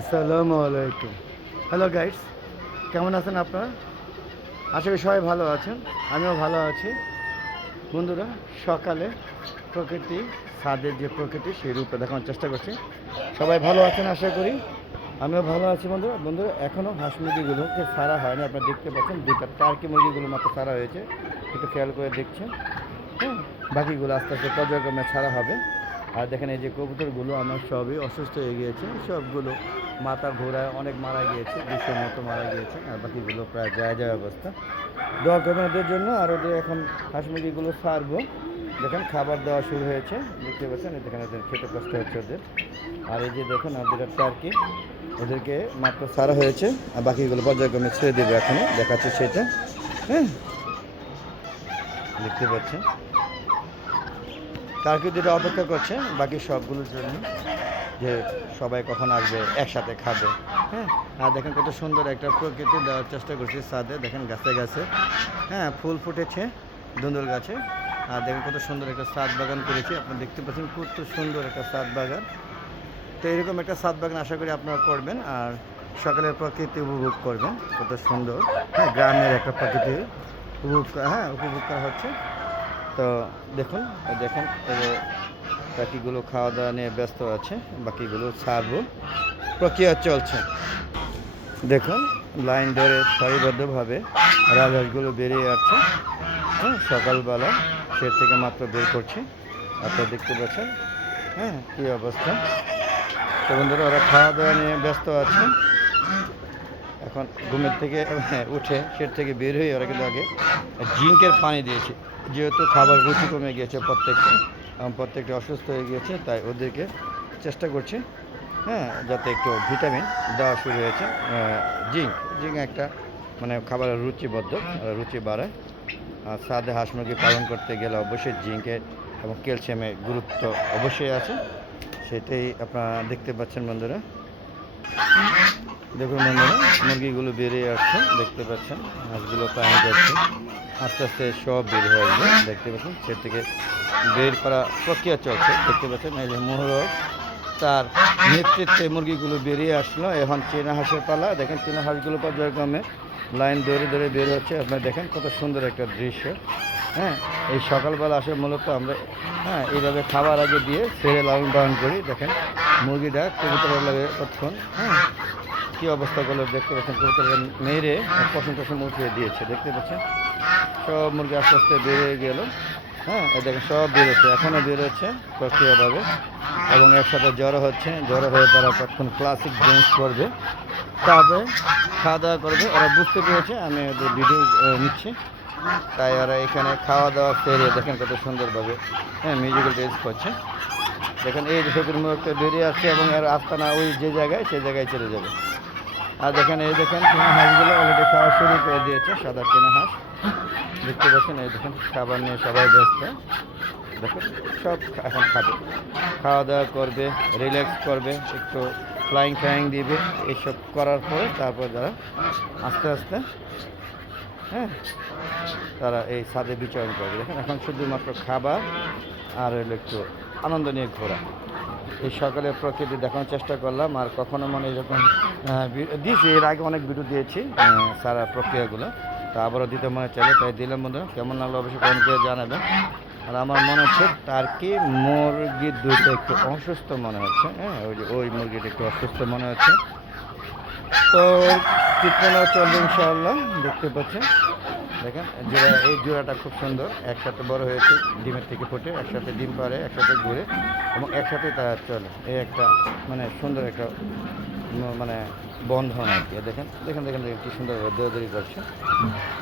আসসালামু আলাইকুম। Hello guides কেমন আছেন আপনারা? আশা করি সবাই ভালো আছেন, আমিও ভালো আছি। বন্ধুরা, সকালে প্রকৃতি, ছাদের যে প্রকৃতি, সেই রূপে দেখানোর চেষ্টা করছি। সবাই ভালো আছেন আশা করি? আমিও ভালো আছি বন্ধুরা। বন্ধুরা এখনও হাঁস মুরগিগুলোকে সারা হয়নি, আপনারা দেখতে পাচ্ছেন। দুইটা টার্কি মুরগিগুলো মাত্র সারা হয়েছে। একটু খেয়াল করে দেখছেন। হ্যাঁ বাকিগুলো আস্তে আস্তে পর্যায়ক্রমে ছাড়া হবে। আর দেখেন এই যে কবুতরগুলো, আমার সবই অসুস্থ হয়ে গিয়েছে। সবগুলো মাথা ঘোরায় অনেক মারা গিয়েছে দুশোর মতো মারা গিয়েছে, আর বাকিগুলো প্রায় যায় যায় অবস্থা। ওদের জন্য, আর ওদের এখন হাঁস মুরগিগুলো ছাড়বো দেখেন খাবার দেওয়া শুরু হয়েছে, দেখতে পাচ্ছেন, এই দেখেন ওদের খেতে কষ্ট হচ্ছে ওদের। আর এই যে দেখুন, ওদের টার্কি, ওদেরকে মাত্র সারা হয়েছে, আর বাকিগুলো পর্যায়ক্রমে ছেড়ে দেবে এখনও দেখাচ্ছে সেটা। হ্যাঁ দেখতে পাচ্ছেন। টার্কি যেটা অপেক্ষা করছে, বাকি সবগুলোর জন্য। যে সবাই কখন আসবে, একসাথে খাবে। হ্যাঁ আর দেখেন কত সুন্দর একটা প্রকৃতি দেওয়ার চেষ্টা করছি ছাদে, দেখেন গাছে গাছে। হ্যাঁ ফুল ফুটেছে ধুন্দুল গাছে। আর দেখেন কত সুন্দর একটা সাদ বাগান করেছি, আপনারা দেখতে পাচ্ছেন কত সুন্দর একটা সাদ বাগান। তো এরকম একটা সাদ বাগান আশা করি আপনারা করবেন, আর সকালের প্রকৃতি উপভোগ করবেন, কত সুন্দর। হ্যাঁ গ্রামের একটা প্রকৃতি উপভোগ হ্যাঁ উপভোগ করা হচ্ছে। তো দেখুন, দেখেন বাকিগুলো খাওয়া দাওয়া নিয়ে ব্যস্ত আছে বাকিগুলো ছাড়বো। প্রক্রিয়া চলছে। দেখুন লাইন ধরে সারিবদ্ধভাবে রাজহাঁসগুলো বেরিয়ে যাচ্ছে। হ্যাঁ সকালবেলা সে থেকে মাত্র বের করছি। আপনারা দেখতে পাচ্ছেন হ্যাঁ কী অবস্থা। তো বন্ধুরা ওরা খাওয়া দাওয়া নিয়ে ব্যস্ত আছে। এখন ঘুমের থেকে হ্যাঁ, উঠে সেট থেকে বের হয়ে ওরা কিন্তু আগে জিঙ্কের পানি দিয়েছে। যেহেতু খাবার রুচি কমে গিয়েছে প্রত্যেকটা। প্রত্যেকটা অসুস্থ হয়ে গিয়েছে, তাই ওদেরকে চেষ্টা করছি হ্যাঁ যাতে একটু ভিটামিন দেওয়া শুরু হয়েছে। জিঙ্ক জিঙ্ক একটা মানে খাবারের রুচিবদ্ধ রুচি বাড়ায়। আর সাদে হাঁস মুরগি পালন করতে গেলে অবশ্যই জিঙ্কের এবং ক্যালসিয়ামের গুরুত্ব অবশ্যই আছে। সেটাই আপনারা দেখতে পাচ্ছেন বন্ধুরা। দেখুন বন্ধুরা, মুরগিগুলো বেরিয়ে আসছে, দেখতে পাচ্ছেন হাঁসগুলো পানি যাচ্ছে। আস্তে আস্তে সব বের হয়ে আসবে, দেখতে পাচ্ছেন সে থেকে বের করা প্রক্রিয়া চলছে, দেখতে পাচ্ছেন, এই যে মোহরক তার নেতৃত্বে মুরগিগুলো বেরিয়ে আসলো। এখন চীনা হাঁসের পালা, দেখেন, চীনা হাঁসগুলো পর্যায়ক্রমে লাইন ধরে ধরে বের হচ্ছে, আপনারা দেখেন, কত সুন্দর একটা দৃশ্য। হ্যাঁ এই সকালবেলা আসে মূলত আমরা হ্যাঁ এইভাবে খাবার আগে দিয়ে ছেড়ে লালন পালন করি, দেখেন, মুরগিটা কবুতরের লাগে কতক্ষণ হ্যাঁ কী অবস্থা করল দেখতে পাচ্ছেন? কবুতরের মেরে পশম টসম উঠিয়ে দিয়েছে, দেখতে পাচ্ছেন? সব মুরগি আস্তে আস্তে বেরিয়ে গেল। হ্যাঁ এই দেখেন, সব বেরোচ্ছে এখনও বেরোচ্ছে প্রক্রিয়াভাবে এবং একসাথে জ্বর হচ্ছে। জ্বর হয়ে তারা তখন ক্লাসিক ড্রিঙ্কস করবে। তারপরে খাওয়া দাওয়া করবে। ওরা বুঝতে পেরেছে, আমি ওদের ভিডিও নিচ্ছি। তাই ওরা এখানে খাওয়া দাওয়া সেরে দেখেন কত সুন্দরভাবে হ্যাঁ মিউজিক্যাল ড্রেস করছে। দেখেন, এই যে ফকির মুহূর্তে বেরিয়ে আসছে এবং এর আস্তানা ওই যে জায়গায়, সেই জায়গায় চলে যাবে। আর দেখেন, এই দেখেন, চীনা হাঁসগুলো অলরেডি খাওয়া শুরু করে দিয়েছে, সাদা চীনা হাঁস। দেখতে পাচ্ছেন, এই দেখেন খাবার নিয়ে সবাই ব্যস্ত। দেখুন, সব এখন খাবে। খাওয়া দাওয়া করবে রিল্যাক্স করবে, একটু ফ্লাইং ফ্লাইং দিবে। এইসব করার পরে তারপর যারা আস্তে আস্তে হ্যাঁ তারা এই ছাদে বিচরণ করবে। দেখেন, এখন শুধুমাত্র খাবার আর হলো একটু আনন্দ নিয়ে ঘোরা। এই সকালে প্রকৃতি দেখানোর চেষ্টা করলাম, আর কখনো মানে এরকম দিয়েছি, এর আগে অনেক ভিডিও দিয়েছি সারা প্রক্রিয়াগুলো। তা আবারও দিতে মনে চলে তাই দিলাম বন্ধু কেমন লাগল অবশ্যই কমেন্ট করে জানাবেন। আর আমার মনে হচ্ছে, তার কি মুরগির দুটো একটু অসুস্থ মনে হচ্ছে হ্যাঁ ওই যে, ওই মুরগিটা একটু অসুস্থ মনে হচ্ছে। তো ট্রিটমেন্টও চলবে ইনশাআল্লাহ, দেখতে পাচ্ছেন। দেখেন, জোড়া, এই জোড়াটা খুব সুন্দর, একসাথে বড় হয়েছে, ডিমের থেকে ফুটে, একসাথে ডিম পারে একসাথে ঘুরে, এবং একসাথে তারা চলে। এই একটা মানে সুন্দর একটা মানে বন্ধন আর কি। দেখেন দেখেন দেখেন দেখেন কী সুন্দর দৌড়াদৌড়ি করছে।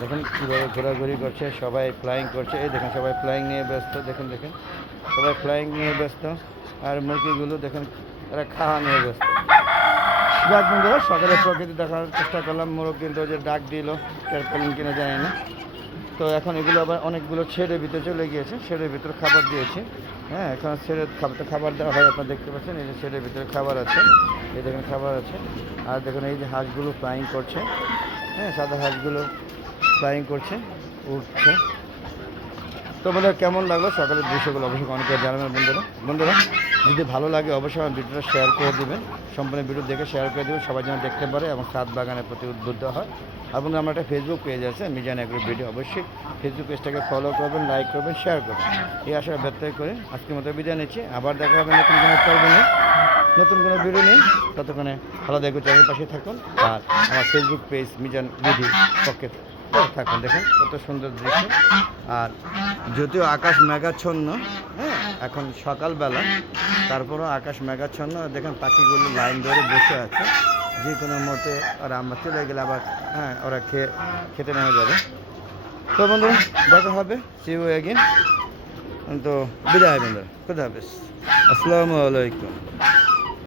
দেখেন কীভাবে ঘোরাঘুরি করছে, সবাই ফ্লাইং করছে। এই দেখেন, সবাই ফ্লাইং নিয়ে ব্যস্ত, দেখেন দেখেন। সবাই ফ্লাইং নিয়ে ব্যস্ত। আর মুরগিগুলো দেখেন, এরা খাওয়া নিয়ে ব্যস্ত। সকালে প্রকৃতি দেখার চেষ্টা করলাম। মোরগ কিন্তু যে ডাক দিল পেলেন কিনা জানি না। তো এখন এগুলো আবার অনেকগুলো ছেড়ে ভিতরে চলে গিয়েছে, ছেড়ে ভিতরে খাবার দিয়েছে। হ্যাঁ এখন ছেড়ে খাবার খাবার দেওয়া হয়, আপনারা দেখতে পাচ্ছেন, এই যে ছেড়ে ভিতরে খাবার আছে, এই দেখেন খাবার আছে। আর দেখুন এই যে হাঁসগুলো ফ্লাইং করছে হ্যাঁ সাদা হাঁসগুলো ফ্লাইং করছে, উঠছে। তো বন্ধুরা, কেমন লাগল? সকালের দৃশ্যগুলো অবশ্যই অনেকে জানাবেন বন্ধুরা। বন্ধুরা, যদি ভালো লাগে অবশ্যই আমার ভিডিওটা শেয়ার করে দেবেন। সম্পূর্ণ ভিডিও দেখে শেয়ার করে দেবেন, সবাই যেন দেখতে পারে এবং সাত বাগানের প্রতি উদ্বুদ্ধ হয়। আর বন্ধুরা, আমার একটা ফেসবুক পেজ আছে, মিজান এগ্রো ভিডিও অবশ্যই ফেসবুক পেজটাকে ফলো করবেন লাইক করবেন শেয়ার করবেন। এই আশা ব্যর্থ করে আজকের মতো বিদায় নিচ্ছি। আবার দেখা হবে নতুন কোনো পর্ব নিয়ে। নতুন কোনো ভিডিও নেই ততক্ষণে ভালো দেখো চ্যানেল পাশে থাকুন। আর আমার ফেসবুক পেজ মিজান বিধি পক্ষে থাকুন, দেখেন কত সুন্দর দৃশ্য। আর যদিও আকাশ মেঘাচ্ছন্ন হ্যাঁ এখন সকালবেলা, তারপরও আকাশ মেঘাচ্ছন্ন। দেখেন, পাখিগুলো লাইন ধরে বসে আছে। যে কোনো মতে ওরা আমরা চলে গেলে আবার হ্যাঁ ওরা খেয়ে, খেতে নেমে যাবে। তো বন্ধু, দেখা হবে। সি ইউ এগেন তো, বিদায় বন্ধু, খুদা হাফিজ। আসসালামু আলাইকুম।